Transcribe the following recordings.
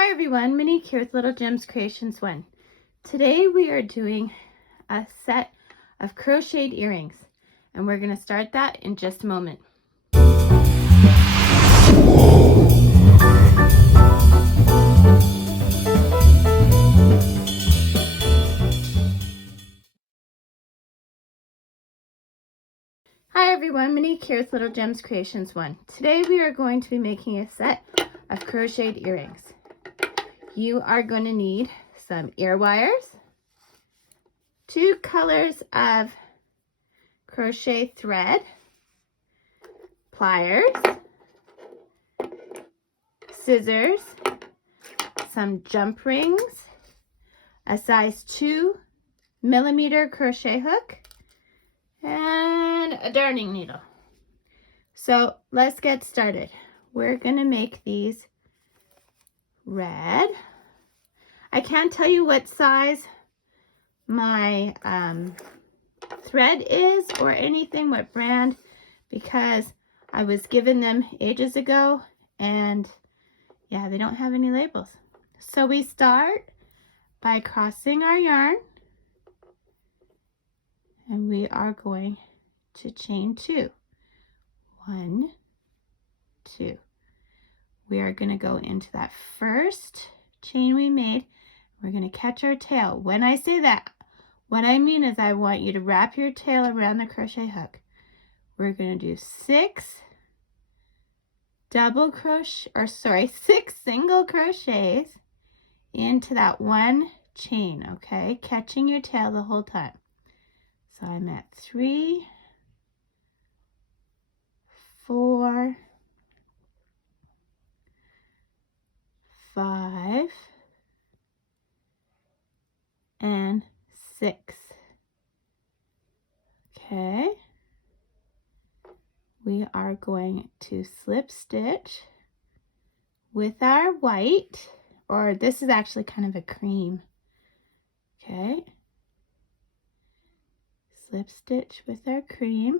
Hi everyone, Monique here with Little Gems Creations 1. Today we are doing a set of crocheted earrings and we're going to start that in just a moment. Hi everyone, Monique here with Little Gems Creations 1. Today we are going to be making a set of crocheted earrings. You are going to need some ear wires, 2 colors of crochet thread, pliers, scissors, some jump rings, a size 2mm crochet hook, and a darning needle. So let's get started. We're gonna make these red. I can't tell you what size my thread is or anything, what brand, because I was given them ages ago and yeah, they don't have any labels. So we start by crossing our yarn and we are going to chain 2. 1, 2. We are going to go into that first chain we made. We're going to catch our tail. When I say that, what I mean is I want you to wrap your tail around the crochet hook. We're going to do 6 single crochets into that one chain, okay? Catching your tail the whole time. So I'm at 3, 4, 5, and 6. Okay. We are going to slip stitch with our white, or this is actually kind of a cream. Okay. Slip stitch with our cream,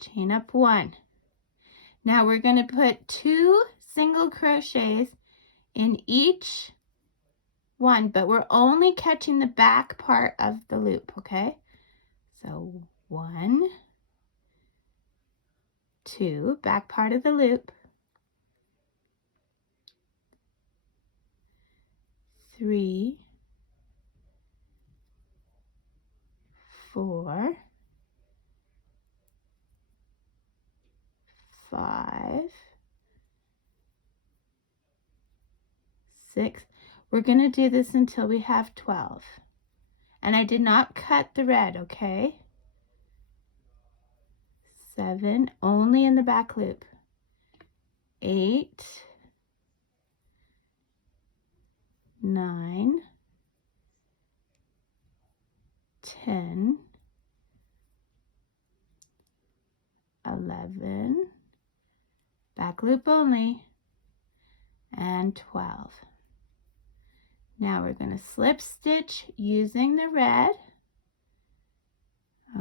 chain up 1. Now we're going to put 2 single crochets in each one, but we're only catching the back part of the loop, okay? So 1, 2, back part of the loop, 3, 4, 5, 6. We're going to do this until we have 12. And I did not cut the red, okay? 7, only in the back loop. 8, 9, 10, 11, back loop only, and 12. Now we're going to slip stitch using the red.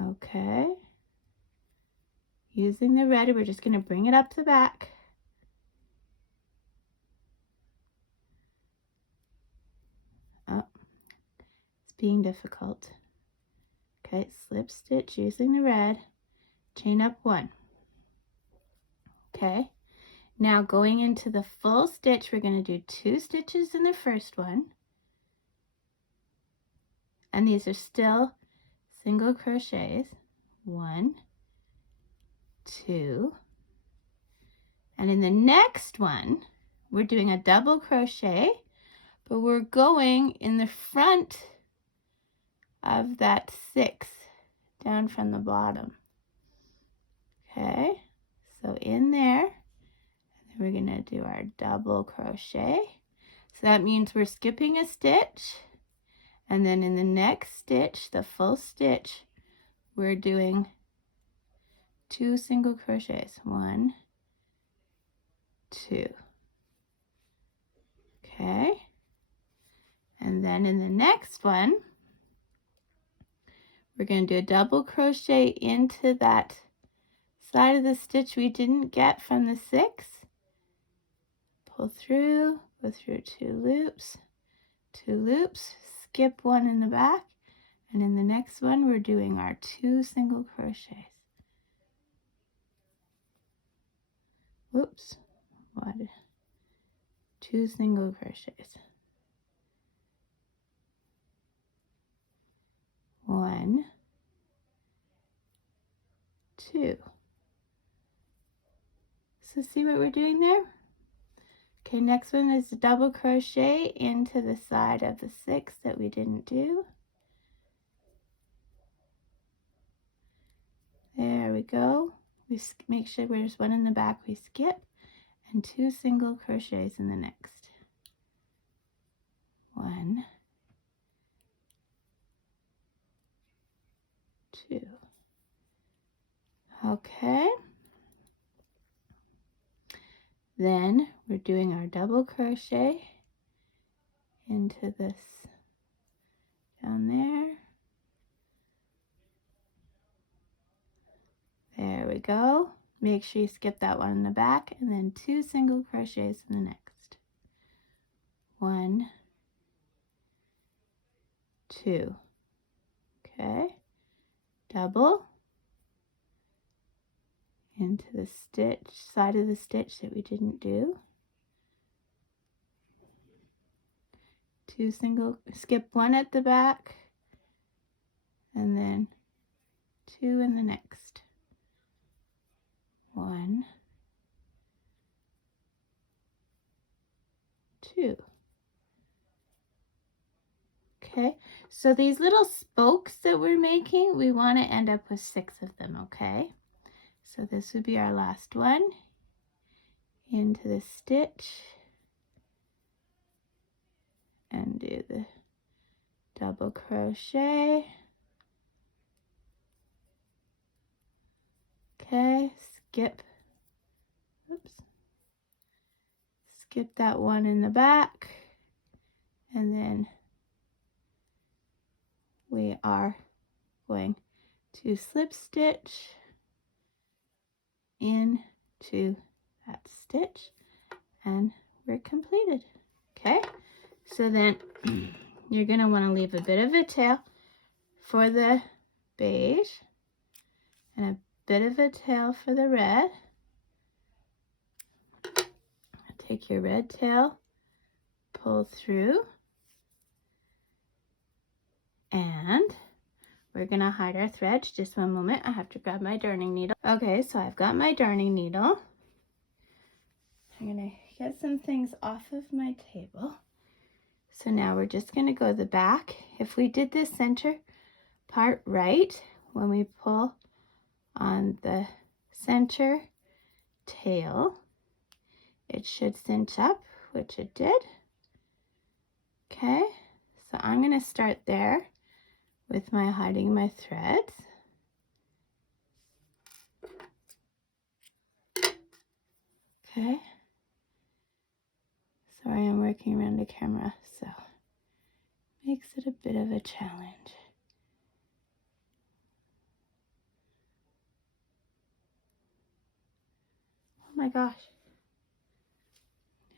Okay. Using the red, we're just going to bring it up to the back. Oh, it's being difficult. Okay, slip stitch using the red, chain up 1. Okay, now going into the full stitch, we're going to do 2 stitches in the first one. And these are still single crochets. 1, 2. And in the next one, we're doing a double crochet, but we're going in the front of that 6 down from the bottom. Okay, so in there, and then we're going to do our double crochet. So that means we're skipping a stitch, and then in the next stitch, the full stitch, we're doing 2 single crochets. 1, 2. Okay, and then in the next one, we're going to do a double crochet into that side of the stitch we didn't get from the 6. Pull through, go through 2 loops, 2 loops, skip 1 in the back, and in the next one we're doing our 2 single crochets. Whoops, what? 2 single crochets. 1, 2. So see what we're doing there? Okay, next one is a double crochet into the side of the 6 that we didn't do. There we go. We make sure there's 1 in the back we skip, and 2 single crochets in the next. 1, 2. Okay. Then we're doing our double crochet into this down there. There we go. Make sure you skip that 1 in the back, and then 2 single crochets in the next. 1, 2. Okay. Double into the stitch, side of the stitch that we didn't do. 2 single, skip 1 at the back, and then 2 in the next. 1, 2. Okay, so these little spokes that we're making, we want to end up with 6 of them, okay? So this would be our last one. Into the stitch and do the double crochet. Okay, skip, oops, skip that 1 in the back, and then we are going to slip stitch into that stitch, and we're completed. Okay, so then you're going to want to leave a bit of a tail for the beige and a bit of a tail for the red. Take your red tail, pull through, and we're gonna hide our threads. Just 1 moment, I have to grab my darning needle. Okay, so I've got my darning needle. I'm gonna get some things off of my table. So now we're just gonna go the back. If we did this center part right, when we pull on the center tail, it should cinch up, which it did. Okay, so I'm gonna start there with my hiding my threads. Okay. Sorry, I'm working around the camera, so makes it a bit of a challenge. Oh my gosh.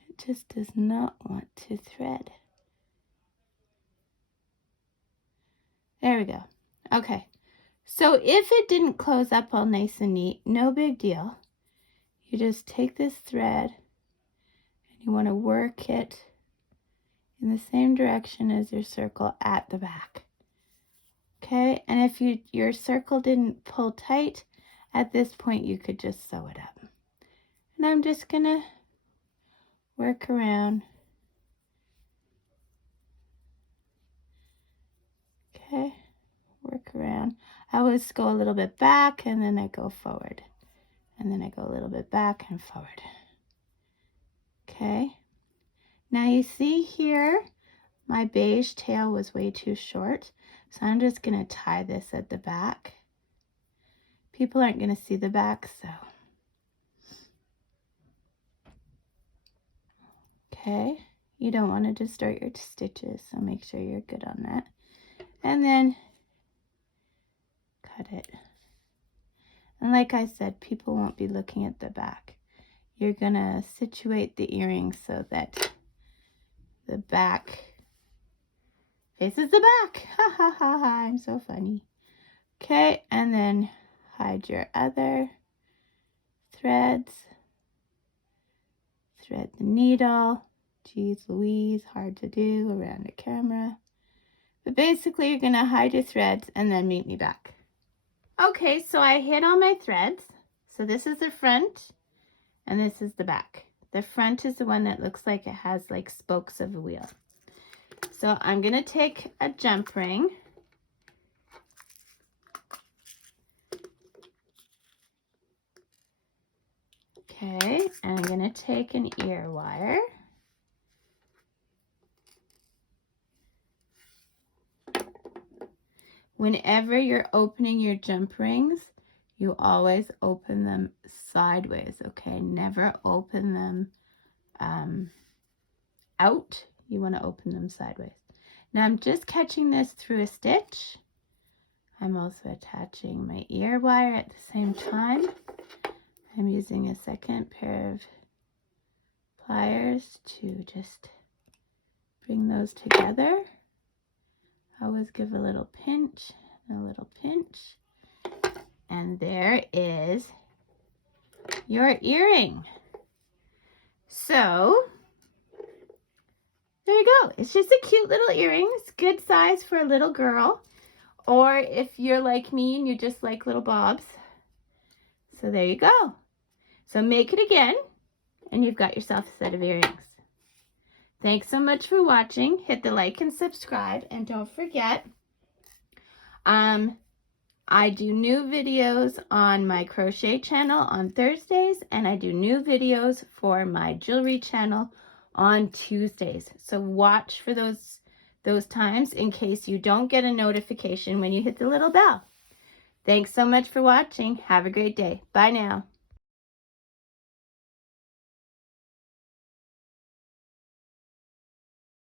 It just does not want to thread. There we go. Okay. So if it didn't close up all nice and neat, no big deal. You just take this thread and you want to work it in the same direction as your circle at the back. Okay, and if your circle didn't pull tight, at this point you could just sew it up. And I'm just gonna work around. Okay, work around. I always go a little bit back and then I go forward. And then I go a little bit back and forward. Okay, now you see here, my beige tail was way too short. So I'm just gonna tie this at the back. People aren't gonna see the back, so. Okay, you don't want to distort your stitches, so make sure you're good on that. And then cut it. And like I said, people won't be looking at the back. You're gonna situate the earrings so that the back faces the back. Ha ha ha ha, I'm so funny. Okay, and then hide your other threads. Thread the needle. Geez Louise, hard to do around the camera. But basically you're gonna hide your threads and then meet me back. Okay, so I hid all my threads. So this is the front and this is the back. The front is the one that looks like it has like spokes of a wheel. So I'm gonna take a jump ring. Okay, and I'm gonna take an ear wire. Whenever you're opening your jump rings, you always open them sideways, okay? Never open them out. You want to open them sideways. Now I'm just catching this through a stitch. I'm also attaching my ear wire at the same time. I'm using a second pair of pliers to just bring those together. Always give a little pinch, and a little pinch. And there is your earring. So, there you go. It's just a cute little earring. It's good size for a little girl. Or if you're like me and you just like little bobs. So there you go. So make it again, and you've got yourself a set of earrings. Thanks so much for watching. Hit the like and subscribe, and don't forget, I do new videos on my crochet channel on Thursdays, and I do new videos for my jewelry channel on Tuesdays. So watch for those times in case you don't get a notification when you hit the little bell. Thanks so much for watching. Have a great day. Bye now.